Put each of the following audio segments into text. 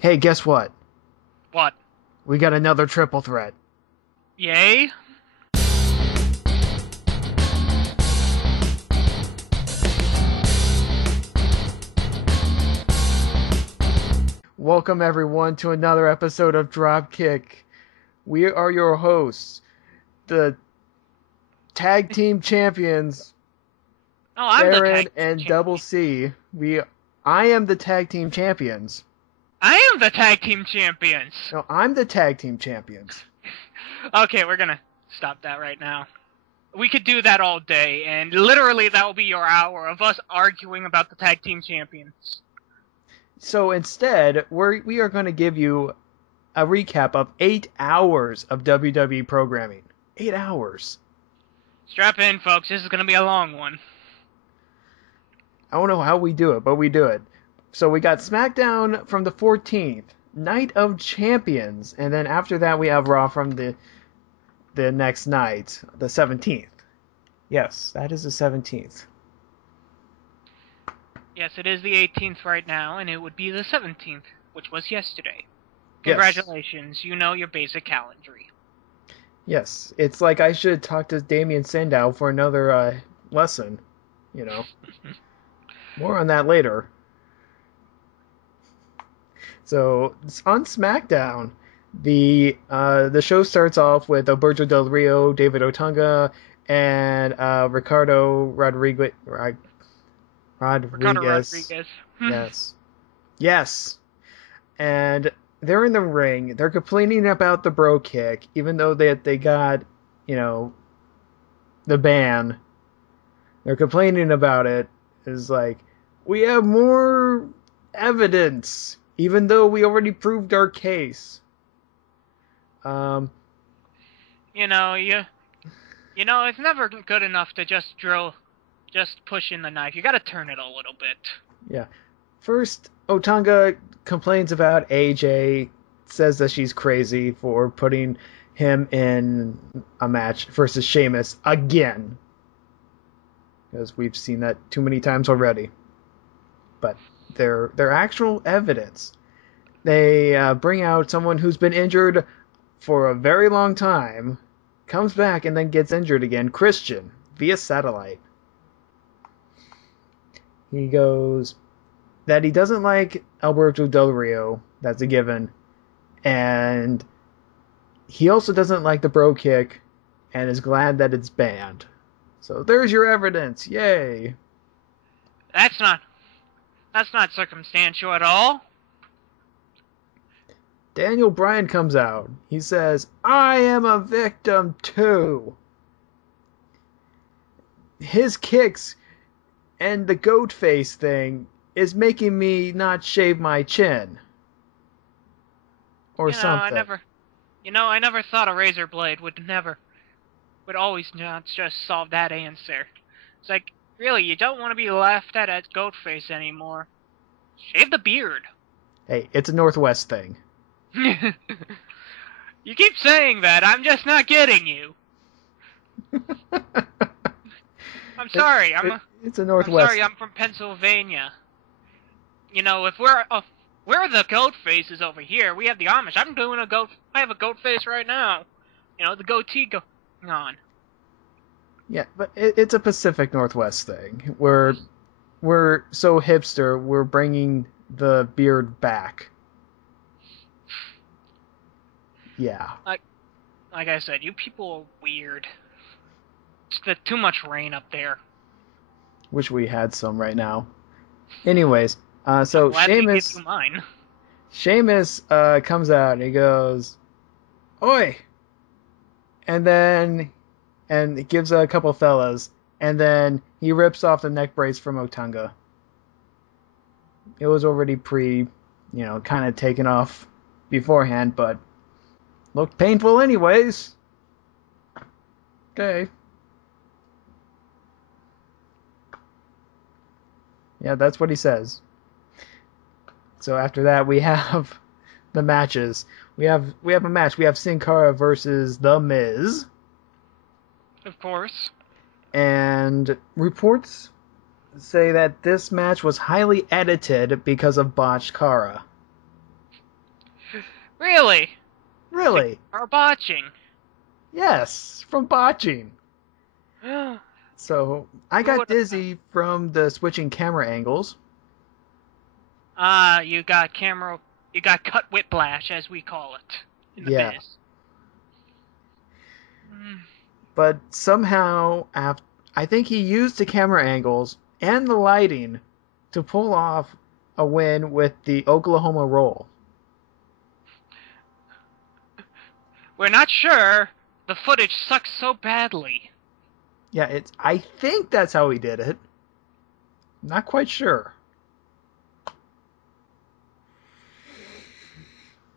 Hey, guess what? What? We got another triple threat. Yay? Welcome, everyone, to another episode of Dropkick. We are your hosts, the tag team champions, Oh, I'm the Darren tag team and champion. DoubleC. I am the tag team champions. I am the tag team champions! No, I'm the tag team champions. Okay, we're gonna stop that right now. We could do that all day, and literally that will be your hour of us arguing about the tag team champions. So instead, we are going to give you a recap of 8 hours of WWE programming. 8 hours. Strap in, folks. This is gonna be a long one. I don't know how we do it, but we do it. So we got Smackdown from the 14th, Night of Champions, and then after that we have Raw from the next night, the 17th. Yes, that is the 17th. Yes, it is the 18th right now, and it would be the 17th, which was yesterday. Congratulations, yes. You know your basic calendaring. Yes, it's like I should talk to Damien Sandow for another lesson, you know. More on that later. So, on SmackDown, the show starts off with Alberto Del Rio, David Otunga, and Ricardo Rodriguez. Ricardo Rodriguez. Yes. And they're in the ring. They're complaining about the bro kick, even though they got, the ban. They're complaining about it. It's like, we have more evidence, even though we already proved our case. You know, it's never good enough to just push in the knife. You gotta turn it a little bit. Yeah. First, Otunga complains about AJ, says that she's crazy for putting him in a match versus Sheamus again. Because we've seen that too many times already. But their actual evidence. They bring out someone who's been injured for a very long time, comes back and then gets injured again, Christian, via satellite. He goes that he doesn't like Alberto Del Rio, that's a given, and he also doesn't like the bro kick and is glad that it's banned. So there's your evidence, yay! That's not circumstantial at all. Daniel Bryan comes out. He says, I am a victim too. His kicks and the goat face thing is making me not shave my chin. Or something. I never thought a razor blade would always not just solve that answer. It's like, really, you don't want to be laughed at goat face anymore. Shave the beard. Hey, it's a Northwest thing. You keep saying that, I'm just not getting you. I'm sorry, it's a Northwest. I'm sorry, I'm from Pennsylvania. If we're the goat faces over here, we have the Amish. I have a goat face right now. The goatee going on. Yeah, but it's a Pacific Northwest thing. We're so hipster, we're bringing the beard back. Yeah. Like I said, you people are weird. It's too much rain up there. Wish we had some right now. Anyways, so Sheamus comes out and he goes, "Oi!" And he gives a couple fellas, and then he rips off the neck brace from Otunga. It was already kind of taken off beforehand, but looked painful anyways. Okay. Yeah, that's what he says. So after that, we have the matches. We have a match. We have Sin Cara versus The Miz. Of course. And reports say that this match was highly edited because of botched Cara. Really? Really? Or botching? Yes, from botching. Who So I got would have thought? dizzy from the switching camera angles. You got you got cut whiplash, as we call it in the Yeah. biz. Mm. But somehow, I think he used the camera angles and the lighting to pull off a win with the Oklahoma Roll. We're not sure. The footage sucks so badly. Yeah, I think that's how he did it. Not quite sure.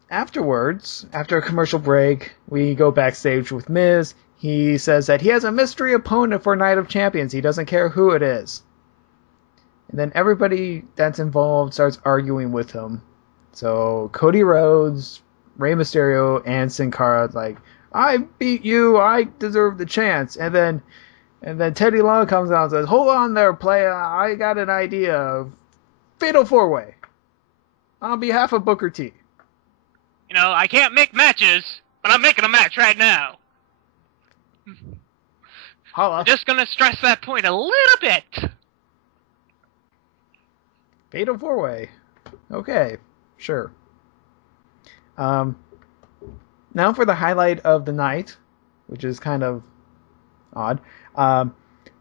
Afterwards, after a commercial break, we go backstage with Miz. He says that he has a mystery opponent for Night of Champions. He doesn't care who it is. And then everybody that's involved starts arguing with him. So Cody Rhodes, Rey Mysterio, and Sin Cara like, I beat you, I deserve the chance. And then Teddy Long comes out and says, hold on there, playa, I got an idea. Fatal 4-Way. On behalf of Booker T. You know, I can't make matches, but I'm making a match right now. Holla. I'm just gonna stress that point a little bit. Fatal 4-Way. Okay, sure. Now for the highlight of the night, which is kind of odd.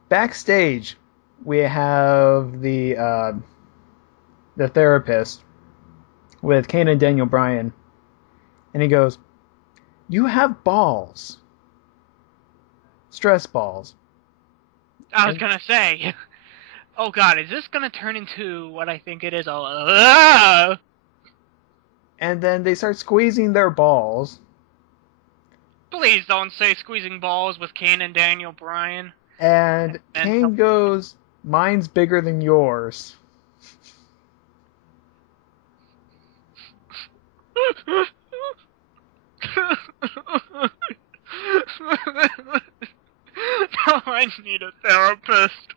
Backstage, we have the therapist with Kane and Daniel Bryan, and he goes, "You have balls, stress balls." I was gonna say, oh god, is this gonna turn into what I think it is? And then they start squeezing their balls. Please don't say squeezing balls with Kane and Daniel Bryan. And Kane goes, "Mine's bigger than yours." Now I need a therapist.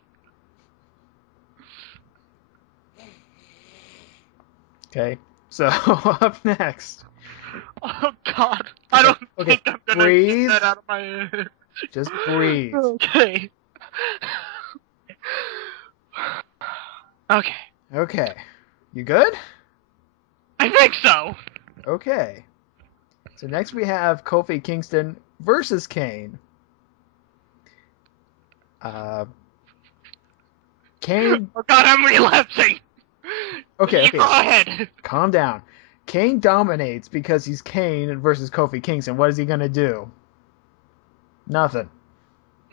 Okay, so up next. Oh god, I don't think I'm gonna breathe. get that out of my head. Just breathe. Okay. Okay. Okay. You good? I think so. Okay. So next we have Kofi Kingston versus Kane. Kane. Oh god, I'm relapsing. Okay. Go ahead. Calm down. Kane dominates because he's Kane versus Kofi Kingston. What is he gonna do? Nothing.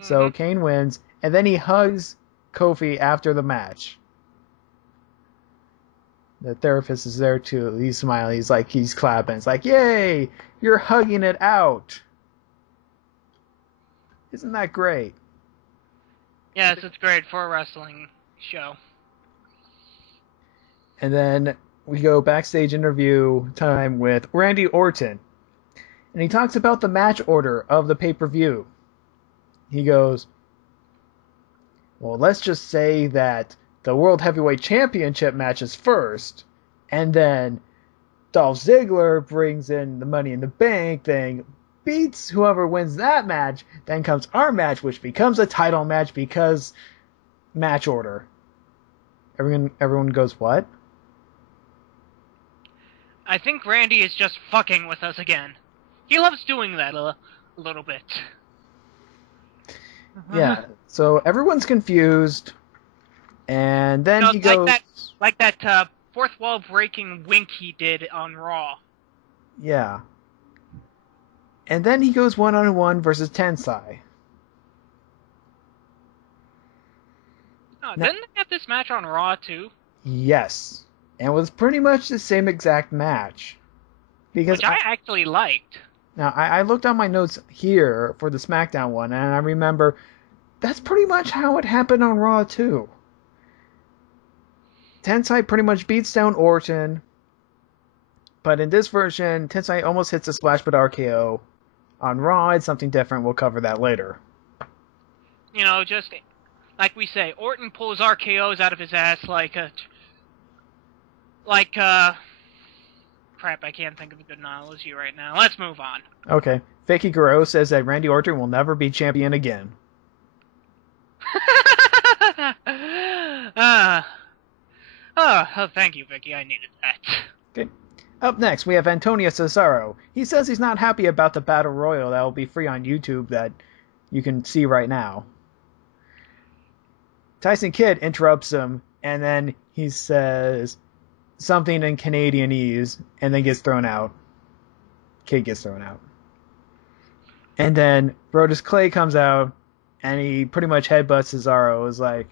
So Kane wins, and then he hugs Kofi after the match. The therapist is there too. He's smiling. He's clapping. It's like, yay! You're hugging it out. Isn't that great? Yes, it's great for a wrestling show. And then we go backstage interview time with Randy Orton. And he talks about the match order of the pay-per-view. He goes, well, let's just say that the World Heavyweight Championship match is first, and then Dolph Ziggler brings in the Money in the Bank thing, beats whoever wins that match, then comes our match, which becomes a title match because match order. Everyone goes, what? I think Randy is just fucking with us again. He loves doing that a little bit. Yeah, so everyone's confused, and then he goes... Like that fourth wall breaking wink he did on Raw. Yeah. And then he goes one-on-one versus Tensai. Oh, didn't they have this match on Raw too? Yes. And it was pretty much the same exact match. Because Which I actually liked. Now, I looked on my notes here for the Smackdown one, and I remember that's pretty much how it happened on Raw, too. Tensai pretty much beats down Orton, but in this version, Tensai almost hits a splash but RKO. On Raw, it's something different. We'll cover that later. You know, just like we say, Orton pulls RKOs out of his ass like crap, I can't think of a good analogy right now. Let's move on. Okay. Vicky Guerrero says that Randy Orton will never be champion again. Oh, thank you, Vicky. I needed that. Okay. Up next, we have Antonio Cesaro. He says he's not happy about the Battle Royal that will be free on YouTube that you can see right now. Tyson Kidd interrupts him, and then he says something in Canadianese, and then gets thrown out. Kidd gets thrown out. And then Brodus Clay comes out, and he pretty much headbutts Cesaro. Is like,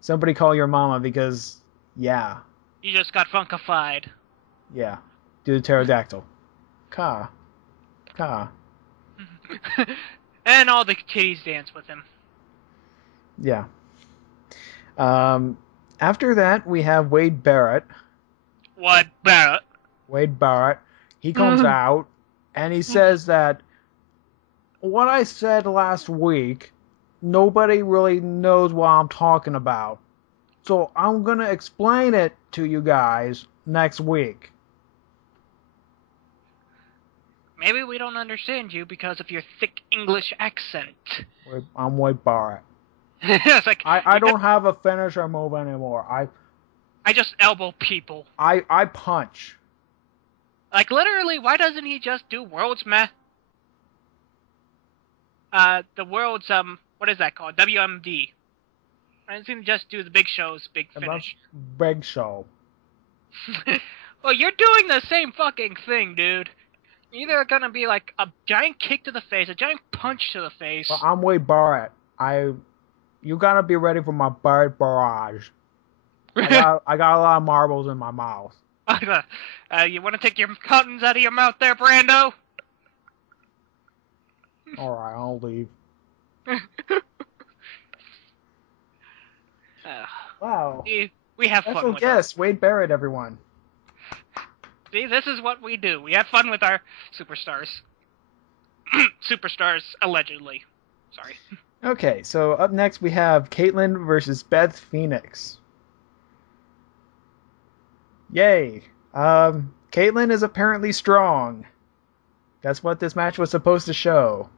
somebody call your mama because, yeah. You just got funkified. Yeah. Do the pterodactyl. Ka. And all the titties dance with him. Yeah. After that, we have Wade Barrett. What, Barrett? Wade Barrett. He comes out, and he says that what I said last week, nobody really knows what I'm talking about. So I'm going to explain it to you guys next week. Maybe we don't understand you because of your thick English accent. I'm Wade Barrett. It's like, I don't have a finisher move anymore. I just elbow people. I punch. Like, literally, why doesn't he just do World's the World's, what is that called? WMD. Why doesn't he just do the Big Show's big finish? Big Show. Well, you're doing the same fucking thing, dude. Either gonna be like a giant kick to the face, a giant punch to the face. Well, I'm Wade Barrett. You gotta be ready for my Barrett barrage. I got a lot of marbles in my mouth. You want to take your cottons out of your mouth there, Brando? Alright, I'll leave. Wow. We have fun Special with guest, Wade Barrett, everyone. See, this is what we do. We have fun with our superstars. Superstars, allegedly. Sorry. Okay, so up next we have Caitlyn versus Beth Phoenix. Yay. Caitlyn is apparently strong. That's what this match was supposed to show.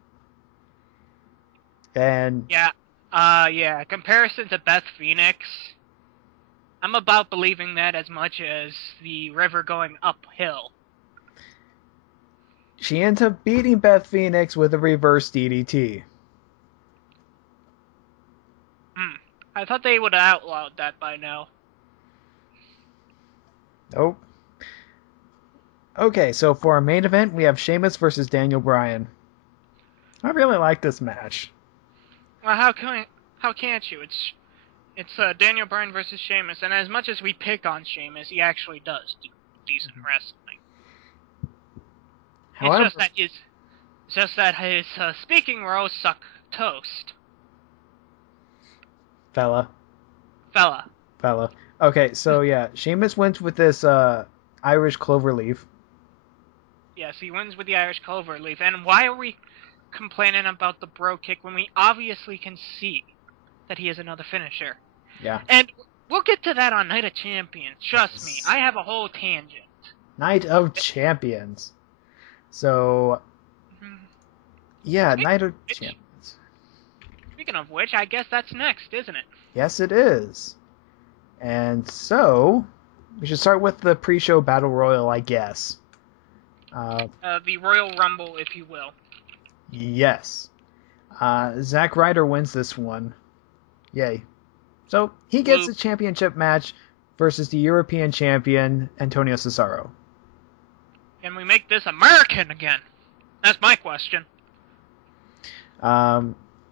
And yeah, comparison to Beth Phoenix, I'm about believing that as much as the river going uphill. She ends up beating Beth Phoenix with a reverse DDT. I thought they would have outlawed that by now. Nope. Okay, so for our main event, we have Sheamus versus Daniel Bryan. I really like this match. Well, how can't you? It's Daniel Bryan versus Sheamus, and as much as we pick on Sheamus, he actually does do decent wrestling. However, it's just that his speaking roles suck toast. Fella. Fella. Okay, so yeah, Sheamus wins with this Irish cloverleaf. Yes, he wins with the Irish cloverleaf. And why are we complaining about the bro kick when we obviously can see that he has another finisher? Yeah. And we'll get to that on Night of Champions. Trust me, I have a whole tangent. Night of Champions. So, yeah, Night of Champions. Speaking of which, I guess that's next, isn't it? Yes, it is. And so, we should start with the pre-show Battle Royal, I guess. The Royal Rumble, if you will. Yes. Zack Ryder wins this one. Yay. So, he gets a championship match versus the European champion, Antonio Cesaro. Can we make this American again? That's my question.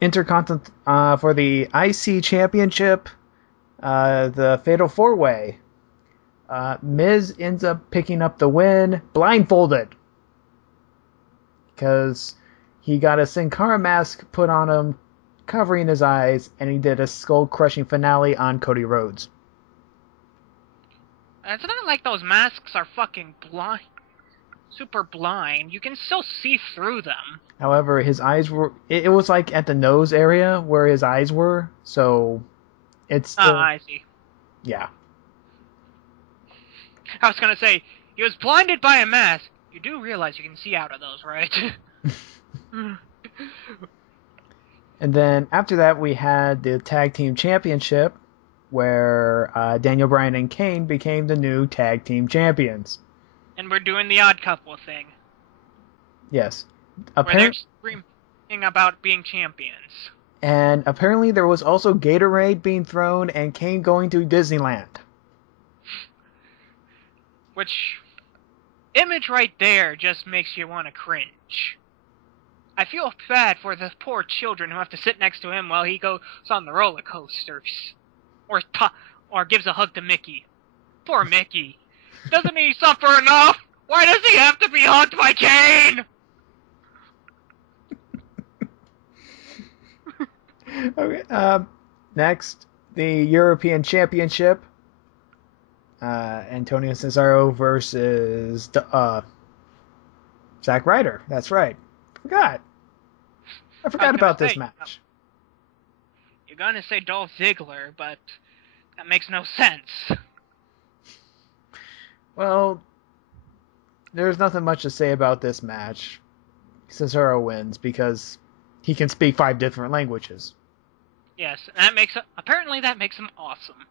Intercontinental, for the IC championship, the Fatal 4-Way. Miz ends up picking up the win, blindfolded. Because he got a Sin Cara mask put on him, covering his eyes, and he did a skull-crushing finale on Cody Rhodes. It's not like those masks are fucking blind. Super blind. You can still see through them. However, his eyes were... It was like at the nose area where his eyes were, so it's still... I see. Yeah. I was gonna say, He was blinded by a mask. You do realize you can see out of those, right? And then after that, we had the Tag Team Championship, where Daniel Bryan and Kane became the new Tag Team Champions. And we're doing the odd couple thing. Yes. Where they're screaming about being champions. And apparently there was also Gatorade being thrown and Kane going to Disneyland. Which, image right there just makes you want to cringe. I feel bad for the poor children who have to sit next to him while he goes on the roller coasters. Or gives a hug to Mickey. Poor Mickey. Doesn't he suffer enough? Why does he have to be hugged by Kane? Okay. Next, the European Championship. Antonio Cesaro versus Zack Ryder. That's right. I forgot about this match. You're gonna say Dolph Ziggler, but that makes no sense. Well, there's nothing much to say about this match. Cesaro wins because he can speak 5 different languages. Yes, apparently that makes him awesome.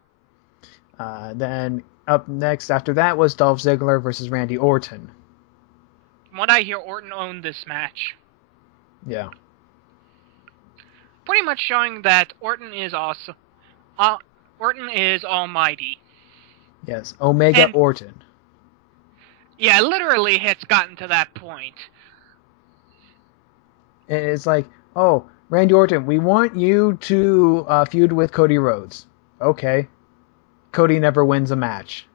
Then up next after that was Dolph Ziggler versus Randy Orton. From what I hear, Orton owned this match. Yeah. Pretty much showing that Orton is awesome. Orton is almighty. Yes, Omega Orton. Yeah, literally it's gotten to that point. It's like, oh, Randy Orton, we want you to feud with Cody Rhodes. Okay. Cody never wins a match.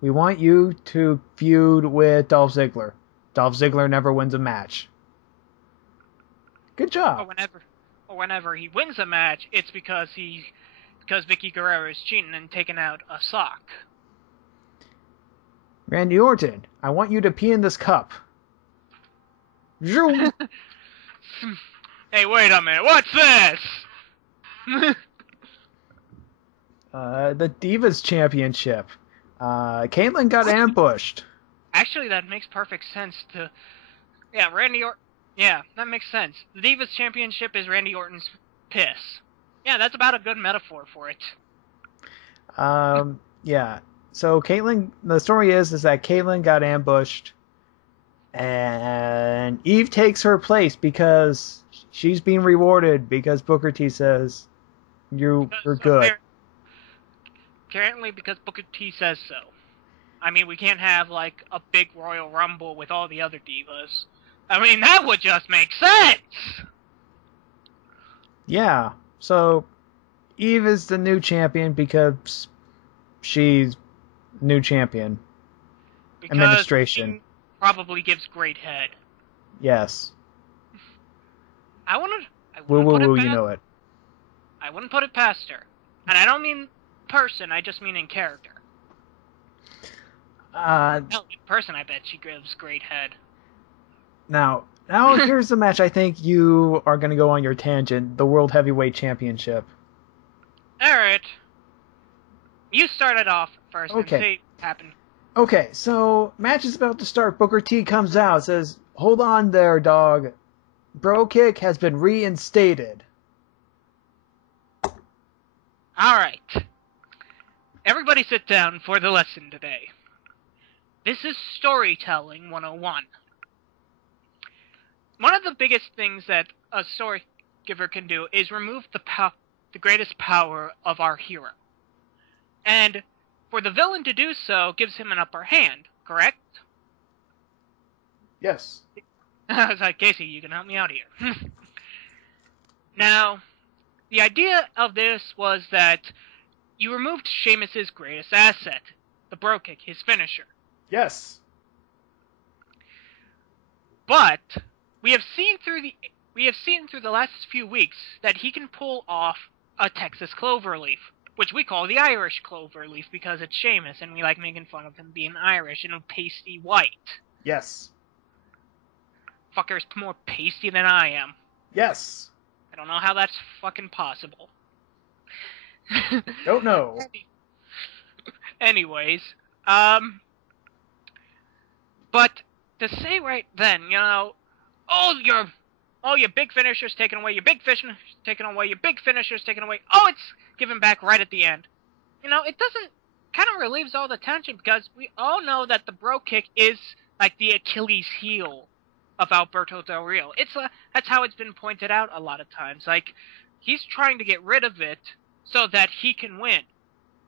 We want you to feud with Dolph Ziggler. Dolph Ziggler never wins a match. Good job. Whenever he wins a match, it's because Vicky Guerrero is cheating and taking out a sock. Randy Orton, I want you to pee in this cup. Zoom. Hey, wait a minute. What's this? The Divas Championship. Caitlyn got ambushed. Actually, that makes perfect sense to... Yeah, that makes sense. The Divas Championship is Randy Orton's piss. Yeah, that's about a good metaphor for it. Yeah. So the story is that Caitlyn got ambushed, and Eve takes her place because she's being rewarded because Booker T says you're good. Apparently because Booker T says so. I mean, we can't have, like, a big Royal Rumble with all the other divas. I mean, that would just make sense! Yeah, so Eve is the new champion because she's new champion. Because administration. Probably gives great head. Yes. I wouldn't you know it. I wouldn't put it past her. And I don't mean person, I just mean in character. In person, I bet she gives great head. Now here's the match I think you are going to go on your tangent. The World Heavyweight Championship. Alright. You start it off first Okay. and see what happened. Okay, so match is about to start. Booker T comes out, says, "Hold on there, dog. Bro kick has been reinstated." Alright. Everybody sit down for the lesson today. This is Storytelling 101. One of the biggest things that a story giver can do is remove the greatest power of our hero. And for the villain to do so gives him an upper hand, correct? Yes. I was like, Casey, you can help me out here. Now, the idea of this was that you removed Sheamus's greatest asset, the bro kick, his finisher. Yes. But we have seen through the last few weeks that he can pull off a Texas cloverleaf, which we call the Irish cloverleaf because it's Sheamus and we like making fun of him being Irish and pasty white. Yes. Fucker's more pasty than I am. Yes. I don't know how that's fucking possible. Don't know. Anyways, But to say right then, your big finisher's taken away, your big finisher's taken away, your big finisher's taken away. Oh, it's given back right at the end. It doesn't kind of relieves all the tension because we all know that the bro kick is like the Achilles heel of Alberto Del Rio. That's how it's been pointed out a lot of times. Like he's trying to get rid of it so that he can win.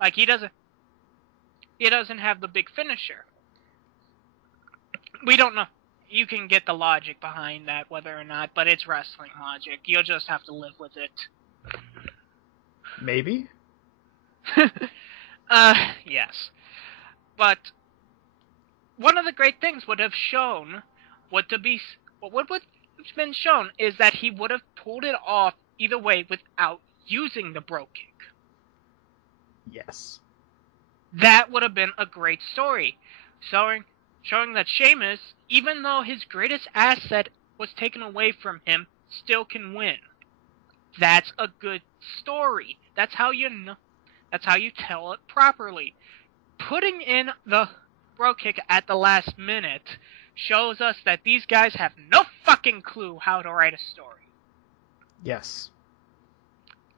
Like he doesn't have the big finisher. We don't know. You can get the logic behind that, whether or not, but it's wrestling logic. You'll just have to live with it. Maybe? Yes. But one of the great things would have been shown is that he would have pulled it off either way without using the bro kick. Yes. That would have been a great story. Showing that Sheamus, even though his greatest asset was taken away from him, still can win. That's a good story. That's how you tell it properly. Putting in the bro kick at the last minute shows us that these guys have no fucking clue how to write a story. Yes.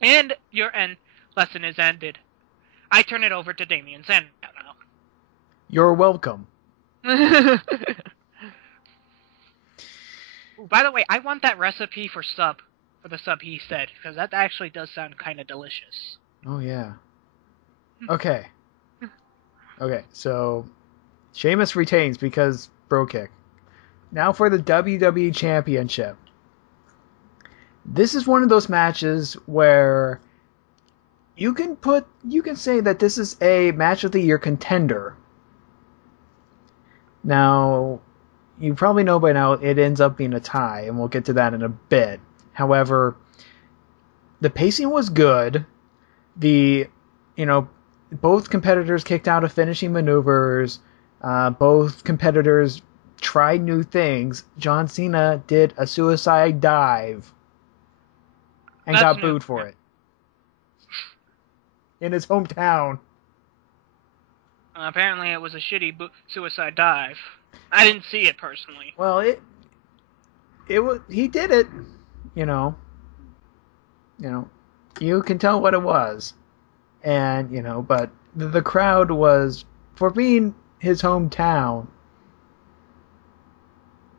And your lesson is ended. I turn it over to Damien Sandow now. You're welcome. Ooh, by the way, I want that recipe for the sub he said, because that actually does sound kind of delicious. Oh, yeah. Okay. Okay, so Sheamus retains because bro kick. Now for the WWE Championship. This is one of those matches where you can say that this is a match of the year contender. Now, you probably know by now it ends up being a tie, and we'll get to that in a bit. However, the pacing was good. Both competitors kicked out of finishing maneuvers. Both competitors tried new things. John Cena did a suicide dive and got booed for it. In his hometown. Apparently it was a shitty suicide dive. I didn't see it personally. Well, he did it. You can tell what it was. And, but the crowd was, for being his hometown,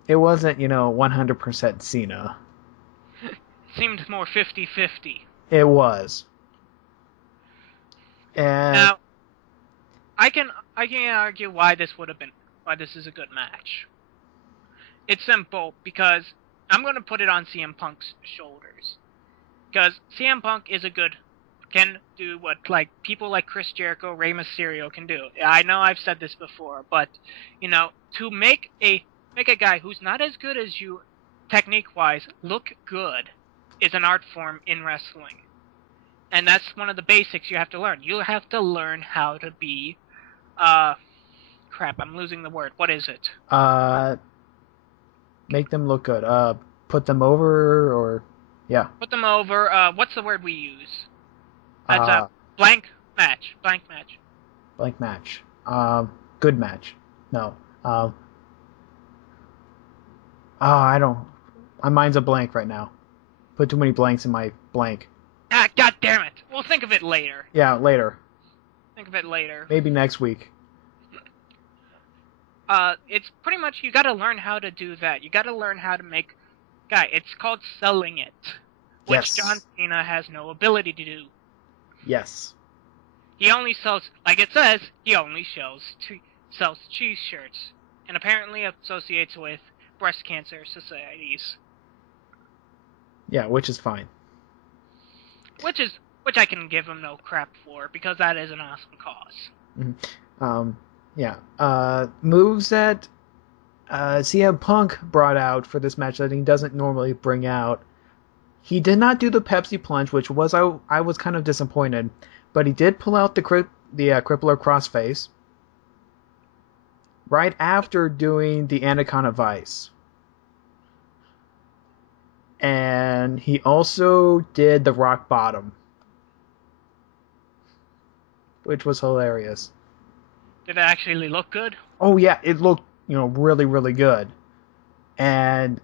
it wasn't, 100% Cena. It seemed more 50-50. It was. And now, I can argue why this is a good match. It's simple because I'm going to put it on CM Punk's shoulders. Because CM Punk can do what people like Chris Jericho, Rey Mysterio can do. I know I've said this before, but to make a guy who's not as good as you technique-wise look good is an art form in wrestling. And that's one of the basics you have to learn. You have to learn how to be crap, I'm losing the word. What is it? Make them look good. Put them over, or yeah. Put them over. What's the word we use? That's a blank match. Blank match. Blank match. Good match. No. I don't. My mind's a blank right now. Put too many blanks in my blank. Ah, god damn it. We'll think of it later. Yeah, later. Think of it later. Maybe next week. It's pretty much, you gotta learn how to do that. You gotta learn how to make... it's called selling it. Which Yes. John Cena has no ability to do. Yes. He only sells, like it says, he only sells cheese shirts. And apparently associates with breast cancer societies. Yeah, which is fine. Which I can give him no crap for, because that is an awesome cause. Mm-hmm. Moves that CM Punk brought out for this match that he doesn't normally bring out. He did not do the Pepsi plunge, which was I was kind of disappointed, but he did pull out the crippler crossface right after doing the Anaconda Vice. And he also did the Rock Bottom, which was hilarious. Did it actually look good? Oh yeah, it looked really, really good. And,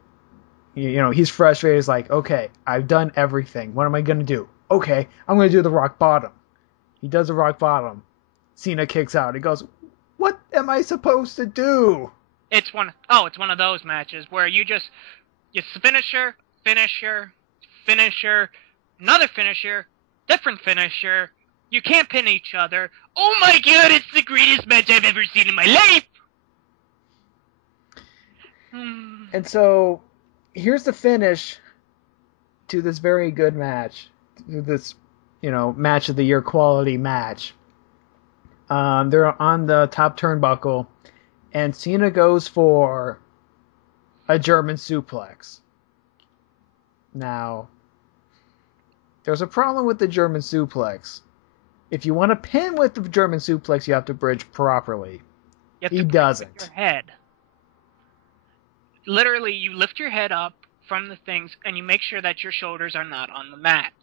he's frustrated. He's like, okay, I've done everything. What am I going to do? Okay, I'm going to do the rock bottom. He does the rock bottom. Cena kicks out. He goes, what am I supposed to do? It's one of those matches where it's finisher, another finisher, different finisher. You can't pin each other. Oh my god, it's the greatest match I've ever seen in my life! And so, here's the finish to this very good match. This, match of the year quality match. They're on the top turnbuckle, and Cena goes for a German suplex. Now, there's a problem with the German suplex. If you want to pin with the German suplex, you have to bridge properly. He doesn't. Your head. Literally, you lift your head up from the things, and you make sure that your shoulders are not on the mat.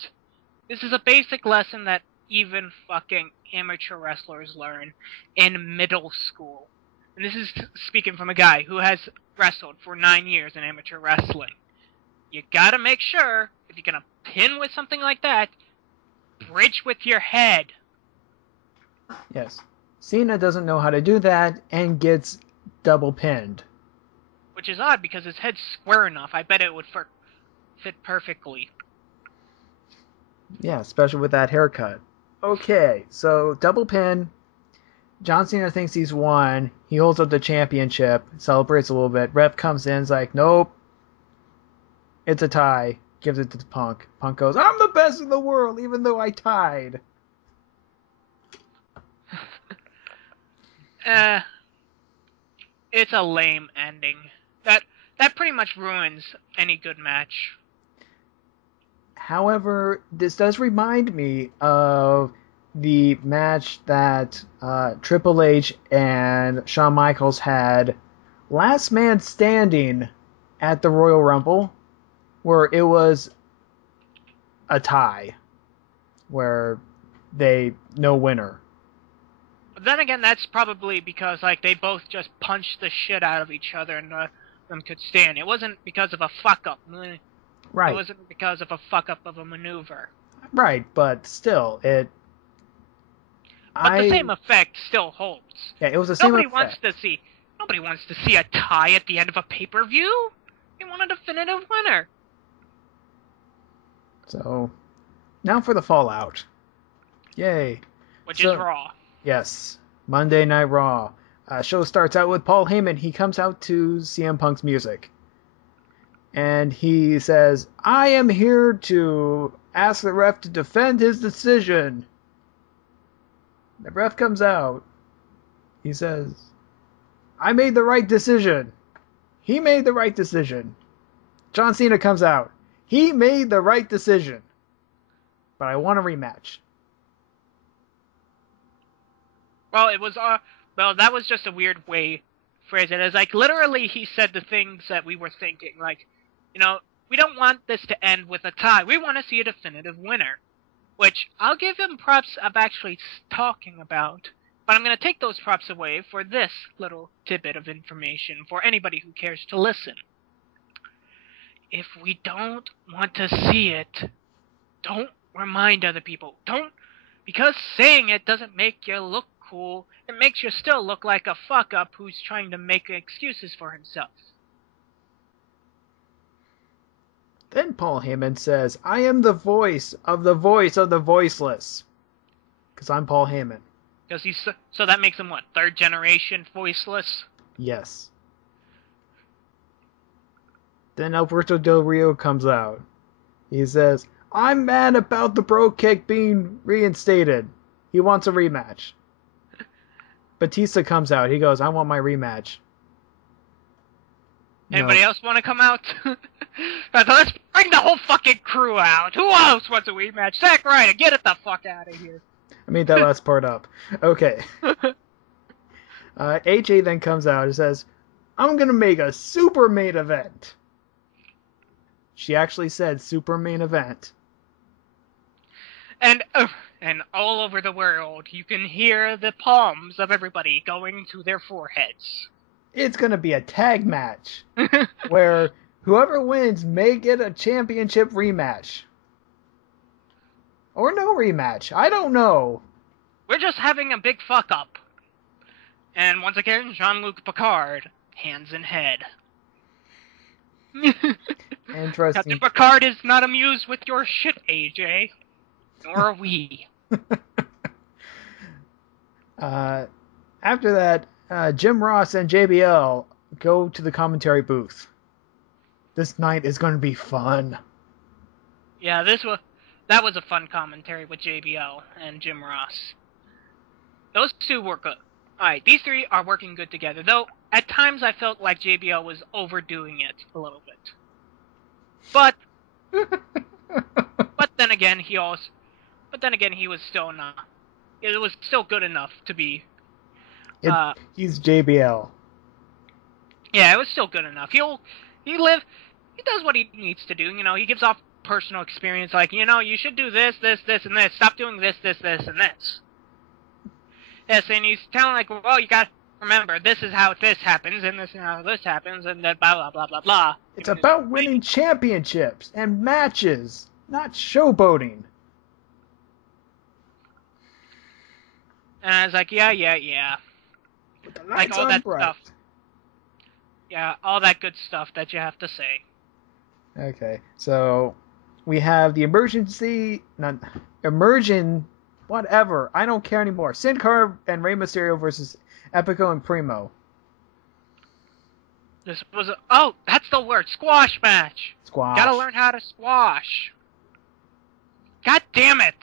This is a basic lesson that even fucking amateur wrestlers learn in middle school. And this is speaking from a guy who has wrestled for 9 years in amateur wrestling. You gotta make sure, if you're gonna pin with something like that, bridge with your head. Yes. Cena doesn't know how to do that and gets double pinned. Which is odd because his head's square enough. I bet it would fit perfectly. Yeah, especially with that haircut. Okay, so double pin. John Cena thinks he's won. He holds up the championship, celebrates a little bit. Ref comes in, is like, nope. It's a tie. Gives it to Punk. Punk goes, I'm the best in the world, even though I tied. It's a lame ending. That pretty much ruins any good match. However, this does remind me of the match that Triple H and Shawn Michaels had Last Man Standing at the Royal Rumble, where it was a tie, where no winner. But then again, that's probably because they both just punched the shit out of each other and them could stand. It wasn't because of a fuck up. Right. It wasn't because of a fuck up of a maneuver. Right, but still, the same effect still holds. Yeah, it was the same effect. Nobody wants to see a tie at the end of a pay-per-view. They want a definitive winner. So, now for the fallout. Yay. Which is Raw. Yes. Monday Night Raw. Show starts out with Paul Heyman. He comes out to CM Punk's music. And he says, I am here to ask the ref to defend his decision. The ref comes out. He says, I made the right decision. He made the right decision. John Cena comes out. He made the right decision. But I want a rematch. Well, that was just a weird way to phrase it. It's literally he said the things that we were thinking. We don't want this to end with a tie. We want to see a definitive winner. Which, I'll give him props of actually talking about. But I'm going to take those props away for this little tidbit of information for anybody who cares to listen. If we don't want to see it, don't remind other people. Because saying it doesn't make you look cool. It makes you still look like a fuck-up who's trying to make excuses for himself. Then Paul Heyman says, I am the voice of the voiceless. Because I'm Paul Heyman. So that makes him what, third generation voiceless? Yes. Then Alberto Del Rio comes out. He says, I'm mad about the bro kick being reinstated. He wants a rematch. Batista comes out. He goes, I want my rematch. Anybody else want to come out? Let's bring the whole fucking crew out. Who else wants a rematch? Zack Ryder, get it the fuck out of here. I made that last part up. Okay. AJ then comes out and says, I'm going to make a super main event. She actually said super main event. And all over the world, you can hear the palms of everybody going to their foreheads. It's going to be a tag match where whoever wins may get a championship rematch. Or no rematch. I don't know. We're just having a big fuck up. And once again, Jean-Luc Picard, hands in head. Interesting. Captain Picard is not amused with your shit, AJ. Nor are we. After that, Jim Ross and JBL go to the commentary booth. This night is going to be fun. Yeah, that was a fun commentary with JBL and Jim Ross. Those two were good. Alright, these three are working good together, though at times I felt like JBL was overdoing it a little bit. But then again, he was still not. It was still good enough to be. He's JBL. Yeah, it was still good enough. He does what he needs to do. You know, he gives off personal experience, like, you know, you should do this, this, this, and this. Stop doing this, this, this, and this. Yes, and he's telling, like, well, you gotta remember, this is how this happens, and this is how this happens, and then blah, blah, blah, blah, blah. It's about winning championships and matches, not showboating. And I was like, yeah. But the Like, lights all are that bright. stuff. Yeah, all that good stuff that you have to say. Okay, so we have the emerging, whatever. I don't care anymore. Sin Cara and Rey Mysterio versus Epico and Primo. This was that's the word, squash match. Squash. Gotta learn how to squash. God damn it.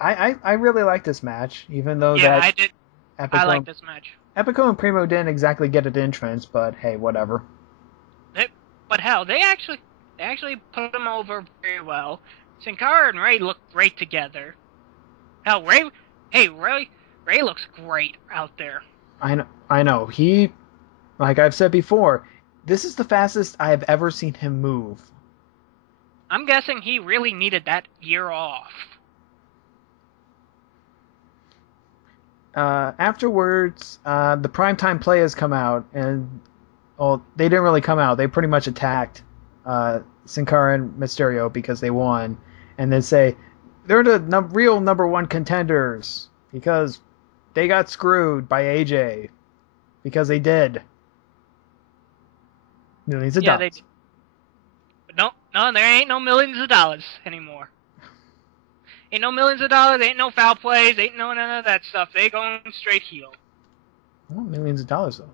I really like this match, even though Yeah, that I did. I like this match. Epico and Primo didn't exactly get an entrance, but hey, whatever. But hell, they actually put them over very well. Sin Cara and Rey look great together. Hell, Rey looks great out there. I know. He, like I've said before, this is the fastest I have ever seen him move. I'm guessing he really needed that year off. Afterwards, the primetime players come out, and they didn't really come out. They pretty much attacked Sin Cara and Mysterio because they won, and then say they're the real number one contenders because they got screwed by AJ because they did millions of dollars. They did. But no, there ain't no millions of dollars anymore. Ain't no millions of dollars, ain't no foul plays, ain't no none of that stuff. They going straight heel. Well, millions of dollars, though.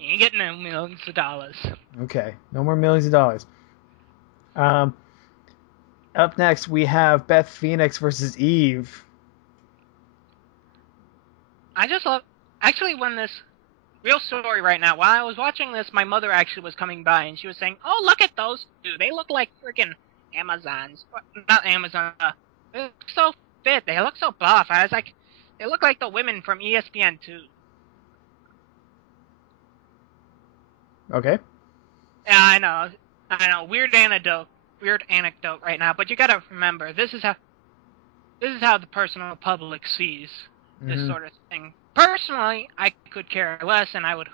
You ain't getting no millions of dollars. Okay, no more millions of dollars. Up next, we have Beth Phoenix versus Eve. I just love... Actually, when this... Real story right now, while I was watching this, my mother actually was coming by, and she was saying, oh, look at those two. They look like freaking Amazons. Not Amazon. They look so fit. They look so buff. I was like, they look like the women from ESPN too. Okay. Yeah, I know. Weird anecdote right now. But you gotta remember, this is how the personal public sees this sort of thing. Personally, I could care less, and I would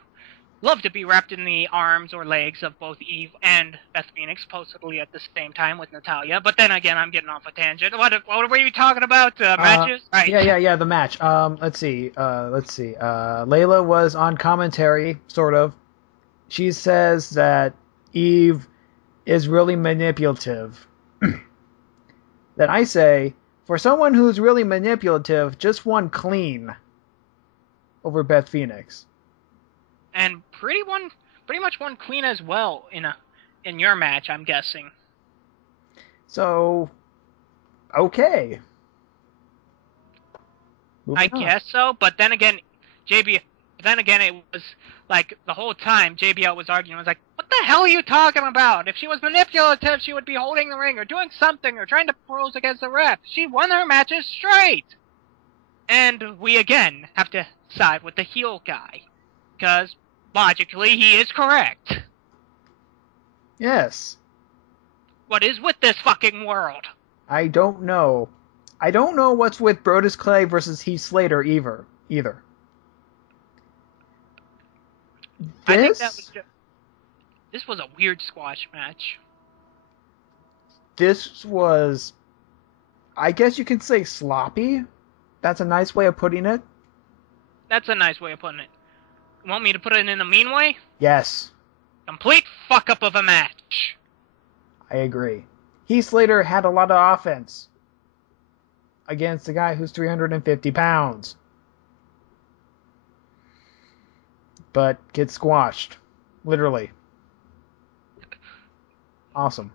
love to be wrapped in the arms or legs of both Eve and Beth Phoenix, possibly at the same time with Natalya. But then again, I'm getting off a tangent. What were you talking about? Matches? Right. Yeah, the match. Let's see. Layla was on commentary, sort of. She says that Eve is really manipulative. Then I say, for someone who's really manipulative, just one clean over Beth Phoenix. And pretty much one clean as well in your match, I'm guessing. So, okay. I guess so, but then again, it was like the whole time JBL was arguing. I was like, what the hell are you talking about? If she was manipulative, she would be holding the ring or doing something or trying to pose against the ref. She won her matches straight. And we again have to side with the heel guy. Because logically, he is correct. Yes. What is with this fucking world? I don't know. I don't know what's with Brodus Clay versus Heath Slater either. I think this was a weird squash match. This was, I guess you could say, sloppy. That's a nice way of putting it. That's a nice way of putting it. You want me to put it in a mean way? Yes. Complete fuck up of a match. I agree. Heath Slater had a lot of offense against a guy who's 350 pounds. But gets squashed. Literally. Awesome.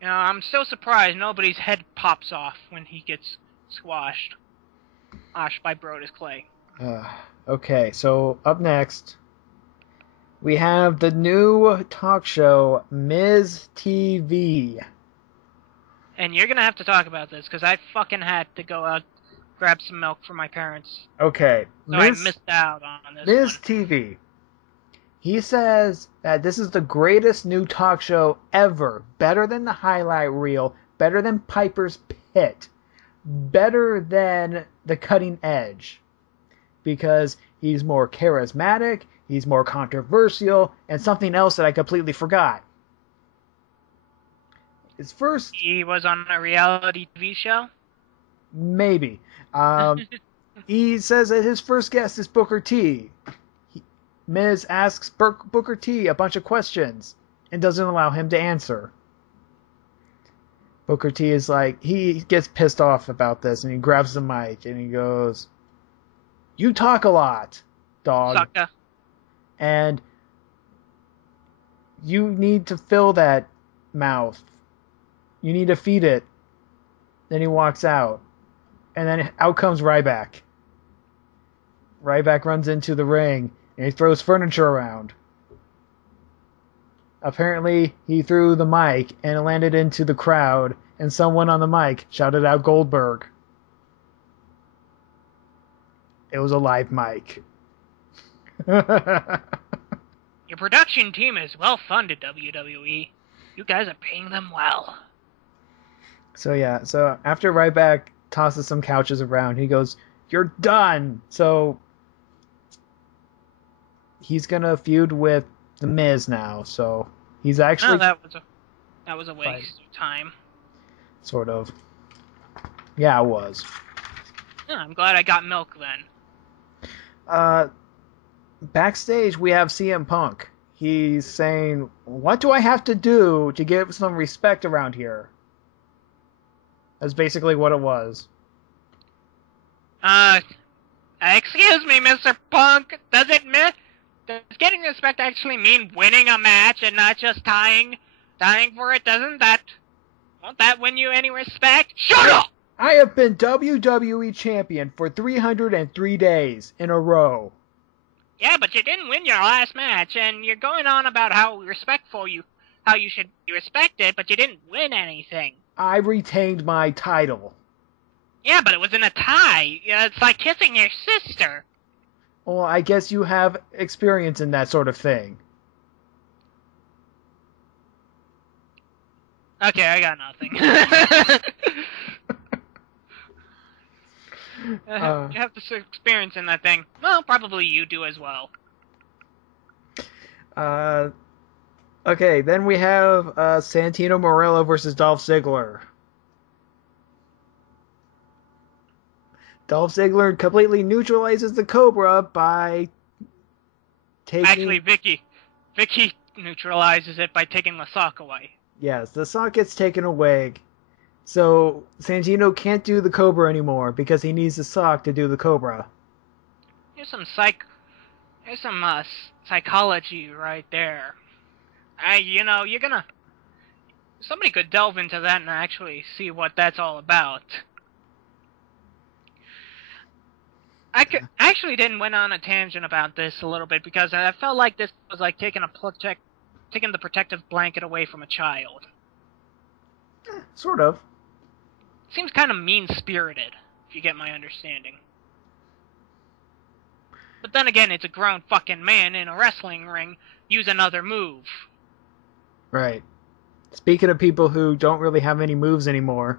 You know, I'm so surprised nobody's head pops off when he gets squashed. By Brodus Clay. Okay, so up next, we have the new talk show, Ms. TV. And you're gonna have to talk about this, because I fucking had to go out grab some milk for my parents. Okay. So I missed out on this Ms. TV. He says that this is the greatest new talk show ever. Better than the highlight reel. Better than Piper's Pit. Better than the Cutting Edge. Because he's more charismatic, he's more controversial, and something else that I completely forgot. His first... He was on a reality TV show? Maybe. He says that his first guest is Booker T. Miz asks Booker T a bunch of questions and doesn't allow him to answer. Booker T is like, he gets pissed off about this and he grabs the mic and he goes, "You talk a lot, dog. Sucker. And you need to fill that mouth. You need to feed it." Then he walks out. And then out comes Ryback. Ryback runs into the ring and he throws furniture around. Apparently, he threw the mic and it landed into the crowd, and someone on the mic shouted out Goldberg. It was a live mic. Your production team is well funded, WWE. You guys are paying them well. So after Ryback tosses some couches around, he goes, "You're done!" So he's gonna feud with The Miz now, so he's actually... No, that was a waste of time. Sort of. Yeah, it was. Yeah, I'm glad I got milk then. Backstage, we have CM Punk. He's saying, "What do I have to do to get some respect around here?" That's basically what it was. Excuse me, Mr. Punk. Does getting respect actually mean winning a match and not just dying for it? Won't that win you any respect? Shut up! I have been WWE champion for 303 days in a row. Yeah, but you didn't win your last match, and you're going on about how you should be respected, but you didn't win anything. I retained my title. Yeah, but it was in a tie. It's like kissing your sister. Well, I guess you have experience in that sort of thing. Okay, I got nothing. You have this experience in that thing. Well, probably you do as well. Okay, then we have Santino Marella versus Dolph Ziggler. Dolph Ziggler completely neutralizes the Cobra by taking... Actually, Vicky neutralizes it by taking the sock away. Yes, the sock gets taken away. So Santino can't do the Cobra anymore because he needs the sock to do the Cobra. Here's some psychology right there. Somebody could delve into that and actually see what that's all about. I actually didn't went on a tangent about this a little bit because I felt like this was like taking the protective blanket away from a child. Sort of. Seems kind of mean-spirited, if you get my understanding. But then again, it's a grown fucking man in a wrestling ring. Use another move. Right. Speaking of people who don't really have any moves anymore.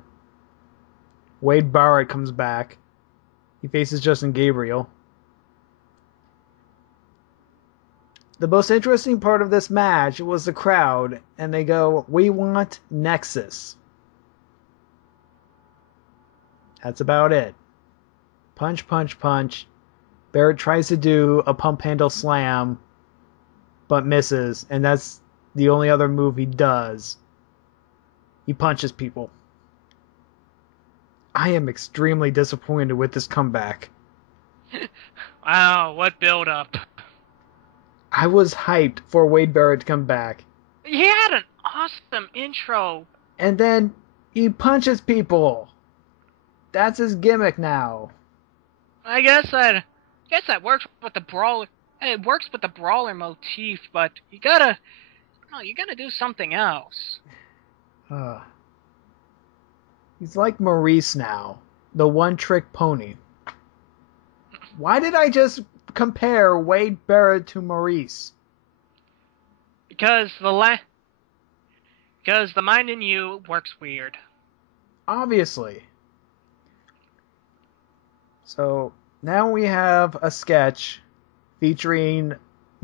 Wade Barrett comes back. He faces Justin Gabriel. The most interesting part of this match was the crowd, and they go, "We want Nexus." That's about it. Punch, punch, punch. Barrett tries to do a pump handle slam, but misses, and that's the only other move he does. He punches people. I am extremely disappointed with this comeback. Wow, what build-up. I was hyped for Wade Barrett to come back. He had an awesome intro. And then he punches people. That's his gimmick now. I guess that works with the brawler. It works with the brawler motif, but you gotta do something else. He's like Maurice now, the one-trick pony. Why did I just compare Wade Barrett to Maurice? Because the mind in you works weird. Obviously. So now we have a sketch featuring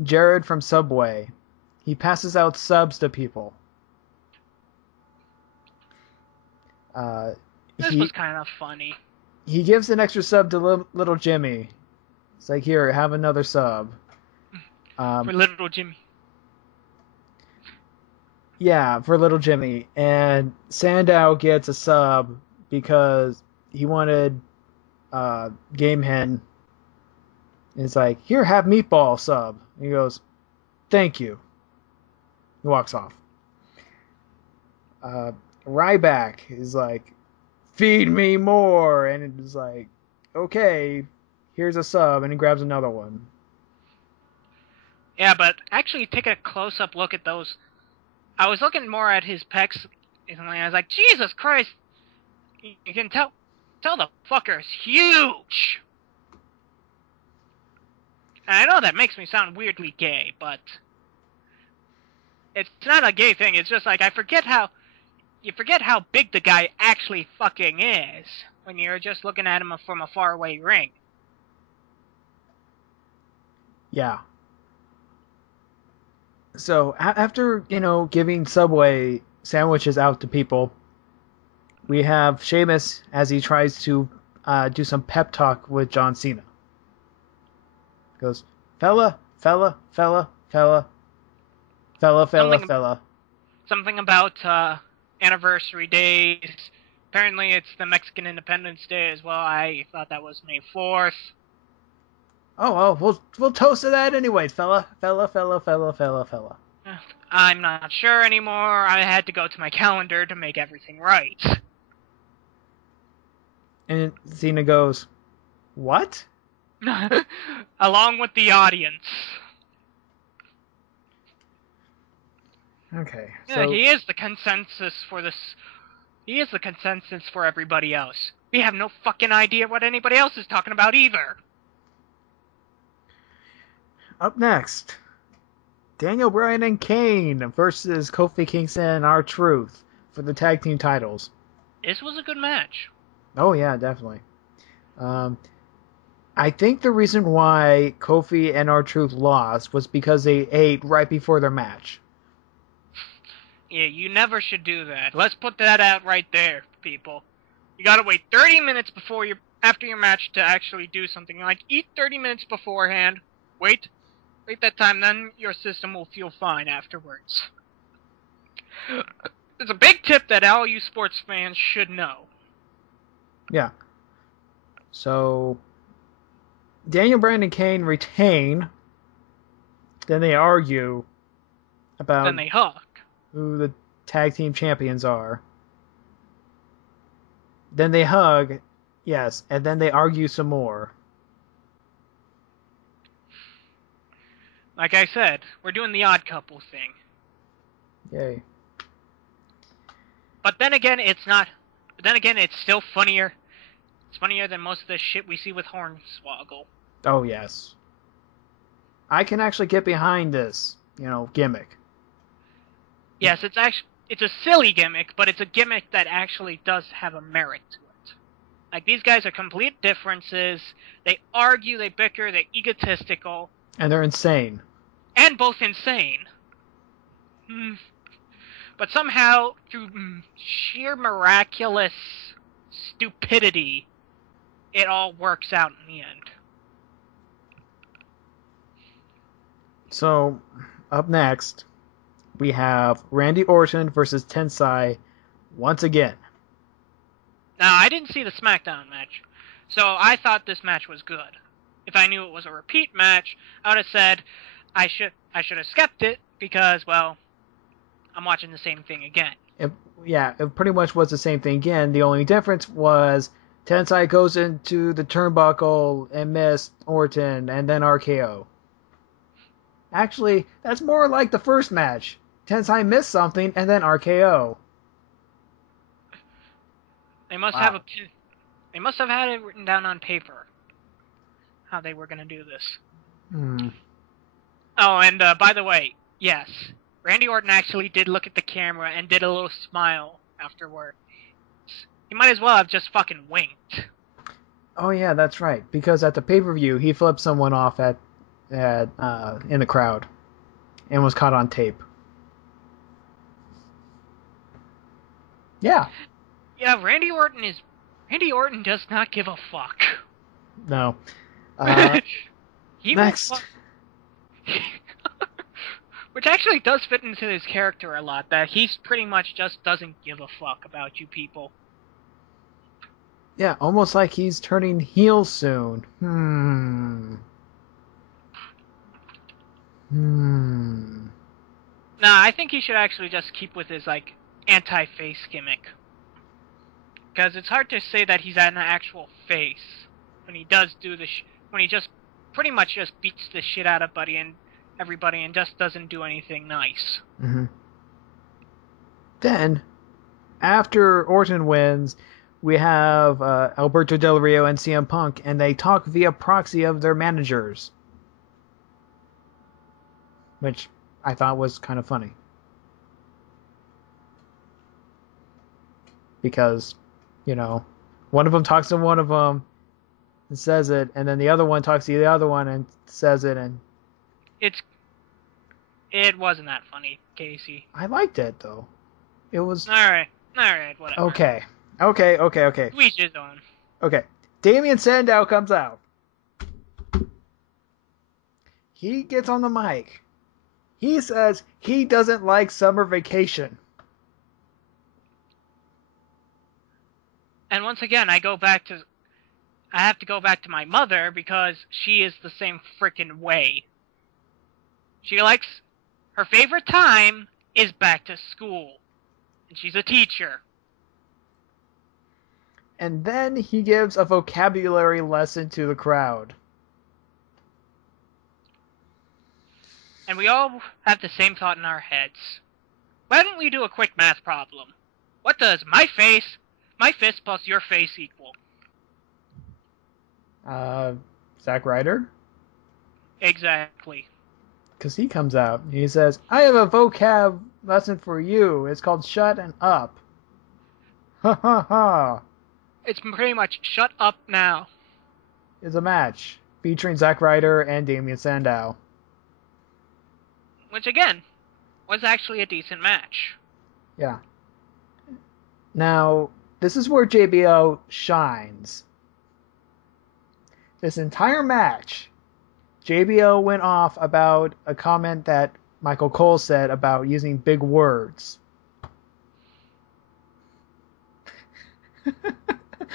Jared from Subway. He passes out subs to people. This was kind of funny. He gives an extra sub to little Jimmy. It's like, here, have another sub. For little Jimmy. Yeah, for little Jimmy. And Sandow gets a sub because he wanted Game Hen. And it's like, here, have meatball sub. And he goes, thank you. He walks off. Ryback is like, feed me more. And it's like, okay, here's a sub. And he grabs another one. Yeah, but actually take a close-up look at those. I was looking more at his pecs, and I was like, Jesus Christ! You can tell the fucker's huge! And I know that makes me sound weirdly gay, but it's not a gay thing, it's just like, you forget how big the guy actually fucking is when you're just looking at him from a faraway ring. Yeah. So after, giving Subway sandwiches out to people, we have Sheamus as he tries to do some pep talk with John Cena. He goes, fella. Something about anniversary days. Apparently it's the Mexican Independence Day as well. I thought that was May 4th. Oh, we'll toast to that anyway, fella. I'm not sure anymore. I had to go to my calendar to make everything right. And Cena goes, what? Along with the audience. Okay. Yeah, he is the consensus for this. He is the consensus for everybody else. We have no fucking idea what anybody else is talking about either. Up next, Daniel Bryan and Kane versus Kofi Kingston and R-Truth for the tag team titles. This was a good match. Oh yeah, definitely. I think the reason why Kofi and R-Truth lost was because they ate right before their match. Yeah, you never should do that. Let's put that out right there, people. You gotta wait 30 minutes after your match to actually do something. Like, eat 30 minutes beforehand, wait that time, then your system will feel fine afterwards. It's a big tip that all you sports fans should know. Yeah. So, Daniel Bryan and Kane retain. Then they argue about... Then they hug. Who the tag team champions are. Then they hug, yes, and then they argue some more. Like I said, we're doing the odd couple thing. Yay. But then again, it's not. But then again, it's still funnier. It's funnier than most of the shit we see with Hornswoggle. Oh, yes. I can actually get behind this, gimmick. Yes, it's a silly gimmick, but it's a gimmick that actually does have a merit to it. Like, these guys are complete differences. They argue, they bicker, they're egotistical. And they're insane. And both insane. But somehow, through sheer miraculous stupidity, it all works out in the end. So, up next, we have Randy Orton versus Tensai once again. Now, I didn't see the Smackdown match, so I thought this match was good. If I knew it was a repeat match, I would have said I should have skipped it because, well, I'm watching the same thing again. It pretty much was the same thing again. The only difference was Tensai goes into the turnbuckle and missed Orton and then RKO. Actually, that's more like the first match. Tensai missed something and then RKO. They must have had it written down on paper how they were going to do this. Oh, and by the way, yes, Randy Orton actually did look at the camera and did a little smile afterward. He might as well have just fucking winked. Oh yeah, that's right. Because at the pay-per-view, he flipped someone off in the crowd and was caught on tape. Yeah. Yeah, Randy Orton does not give a fuck. No. He next. Which actually does fit into his character a lot, that he's pretty much just doesn't give a fuck about you people. Yeah, almost like he's turning heel soon. Nah, I think he should actually just keep with his, like, anti-face gimmick. Because it's hard to say that he's an actual face when he does do when he just pretty much just beats the shit out of everybody and just doesn't do anything nice. Mm-hmm. Then, after Orton wins, we have Alberto Del Rio and CM Punk, and they talk via proxy of their managers. Which I thought was kind of funny. Because, one of them talks to one of them and says it, and then the other one talks to the other one and says it, and... It wasn't that funny, Casey. I liked it, though. It was... Alright, whatever. Okay. Each his own. Okay. Damien Sandow comes out. He gets on the mic. He says he doesn't like summer vacation. And once again, I have to go back to my mother because she is the same frickin' way. Her favorite time is back to school. And she's a teacher. And then he gives a vocabulary lesson to the crowd. And we all have the same thought in our heads. Why don't we do a quick math problem? What does my fist plus your face equal? Zack Ryder? Exactly. Because he comes out and he says, I have a vocab lesson for you. It's called Shut and Up. Ha ha ha. It's pretty much Shut Up Now. Is a match featuring Zack Ryder and Damien Sandow. Which, again, was actually a decent match. Yeah. Now, this is where JBL shines. This entire match, JBL went off about a comment that Michael Cole said about using big words.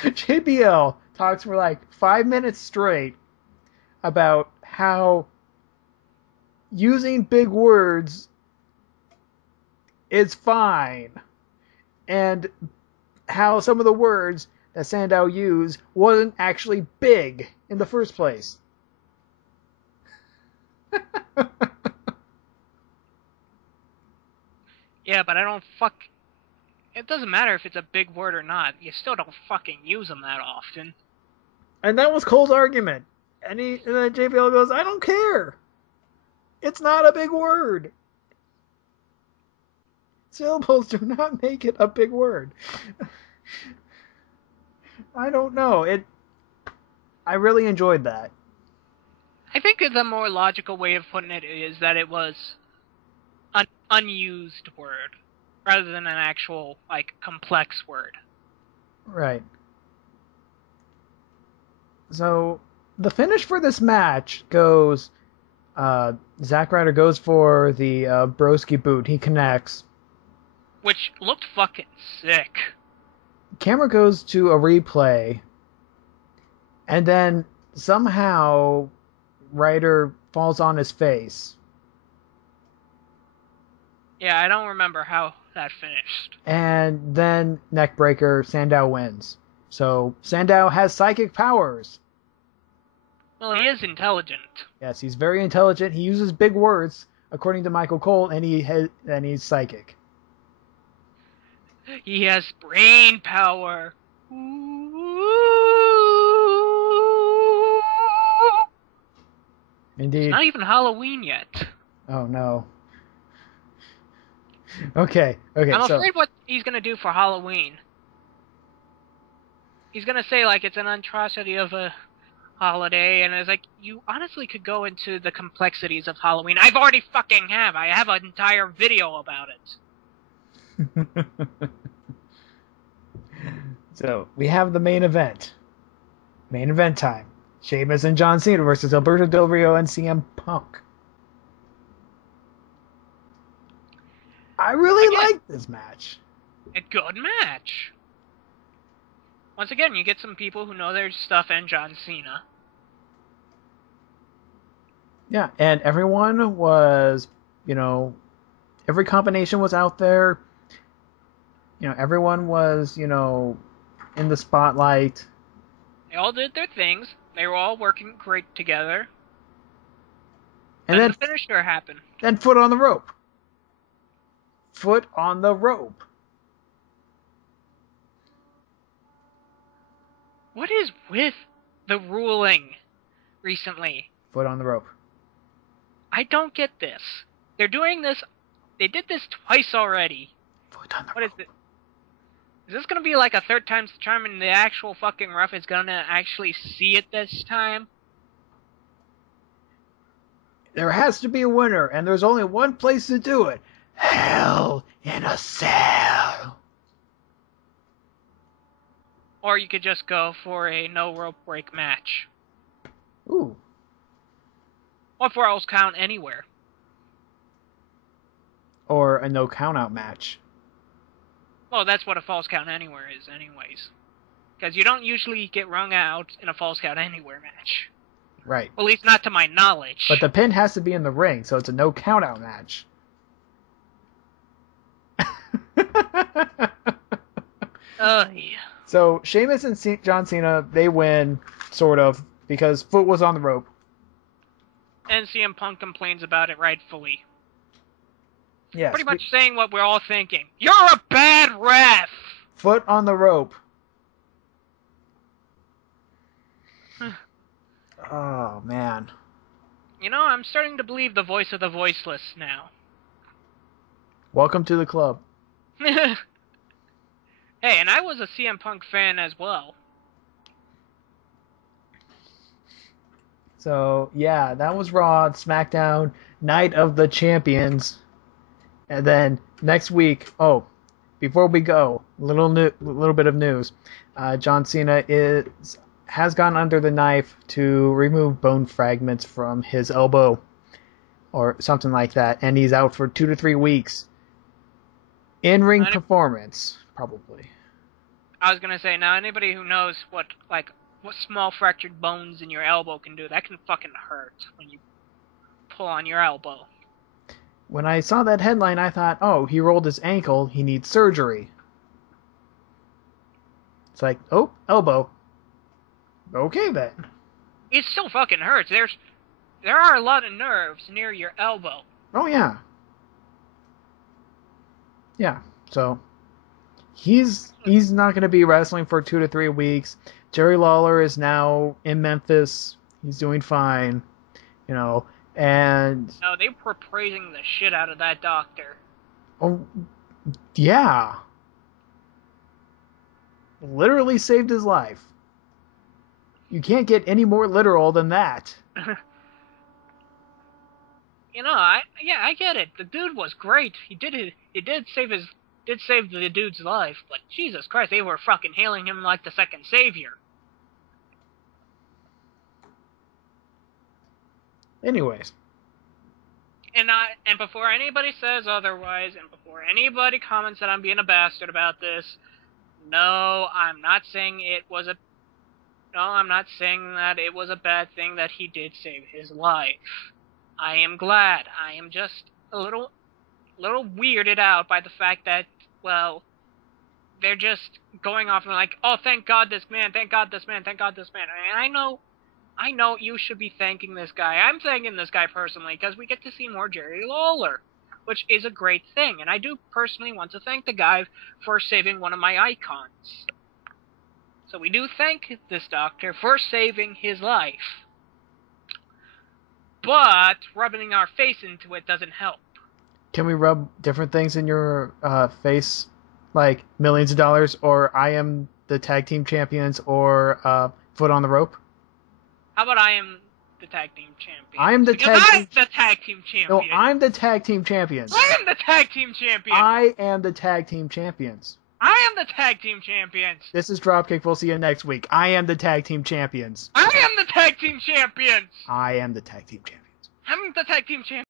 JBL talks for like 5 minutes straight about how using big words is fine, and how some of the words that Sandow used wasn't actually big in the first place. Yeah, but it doesn't matter if it's a big word or not. You still don't fucking use them that often. And that was Cole's argument. And then JBL goes, I don't care. It's not a big word. Syllables do not make it a big word. I don't know. I really enjoyed that. I think the more logical way of putting it is that it was an unused word rather than an actual, like, complex word. Right. So, the finish for this match goes, Zack Ryder goes for the broski boot. He connects. Which looked fucking sick. Camera goes to a replay. And then, somehow, Ryder falls on his face. Yeah, I don't remember how that finished. And then, neckbreaker, Sandow wins. So, Sandow has psychic powers. Well, he is intelligent. Yes, he's very intelligent. He uses big words, according to Michael Cole, and he's psychic. He has brain power. Indeed. It's not even Halloween yet. Oh no. Okay. I'm afraid what he's gonna do for Halloween. He's gonna say, like, it's an atrocity of a holiday, and it's like, you honestly could go into the complexities of Halloween. I've already fucking have. I have an entire video about it. So, we have the main event. Main event time. Sheamus and John Cena versus Alberto Del Rio and CM Punk. I really like this match. A good match. Once again, you get some people who know their stuff and John Cena. Yeah, and everyone was, every combination was out there. Everyone was, in the spotlight. They all did their things. They were all working great together. And then the finisher happened. Then foot on the rope. Foot on the rope. What is with the ruling recently? Foot on the rope. I don't get this. They're doing this. They did this twice already. Foot on the rope. What is it? Is this gonna be like a third time's the charm and the actual fucking ref is gonna actually see it this time? There has to be a winner, and there's only one place to do it. Hell in a Cell. Or you could just go for a no rope break match. Ooh. Or for Falls Count Anywhere. Or a no count out match. Well, that's what a Falls Count Anywhere is anyways. Because you don't usually get rung out in a Falls Count Anywhere match. Right. Well, at least not to my knowledge. But the pin has to be in the ring, so it's a no count out match. Yeah. So, Sheamus and John Cena, they win, sort of, because foot was on the rope. And CM Punk complains about it rightfully. Yes. Pretty much saying what we're all thinking. You're a bad ref! Foot on the rope. Oh, man. I'm starting to believe the voice of the voiceless now. Welcome to the club. Hey, and I was a CM Punk fan as well. So, yeah, that was Raw, Smackdown, Night of the Champions. And then next week, before we go, a little bit of news. John Cena has gone under the knife to remove bone fragments from his elbow or something like that, and he's out for 2 to 3 weeks. In-ring performance, probably. I was gonna say, now anybody who knows what small fractured bones in your elbow can do, that can fucking hurt when you pull on your elbow. When I saw that headline, I thought, oh, he rolled his ankle, he needs surgery. It's like, oh, elbow. Okay, then. It still fucking hurts. There are a lot of nerves near your elbow. Oh, yeah. Yeah, so he's not going to be wrestling for 2 to 3 weeks. Jerry Lawler is now in Memphis. He's doing fine, and... No, they were praising the shit out of that doctor. Oh, yeah. literally saved his life. You can't get any more literal than that. I get it. The dude was great. He did save the dude's life, but Jesus Christ, they were fucking hailing him like the second savior. Anyways. And before anybody says otherwise, and before anybody comments that I'm being a bastard about this, no, I'm not saying that it was a bad thing that he did save his life. I am glad. I am just a little weirded out by the fact that, well, they're just going off and like, oh, thank God this man, thank God this man, thank God this man. And I know you should be thanking this guy. I'm thanking this guy personally because we get to see more Jerry Lawler, which is a great thing. And I do personally want to thank the guy for saving one of my icons. So we do thank this doctor for saving his life. But rubbing our face into it doesn't help. Can we rub different things in your face? Like millions of dollars, or I am the tag team champions, or foot on the rope? How about I am the tag team champion? I'm the tag team champion. No, I'm the tag team champions. I am the tag team champion. I am the tag team champions. I am the tag team champions. This is Dropkick. We'll see you next week. I am the tag team champions. I am the tag team champions. I am the tag team champions. I'm the tag team champion.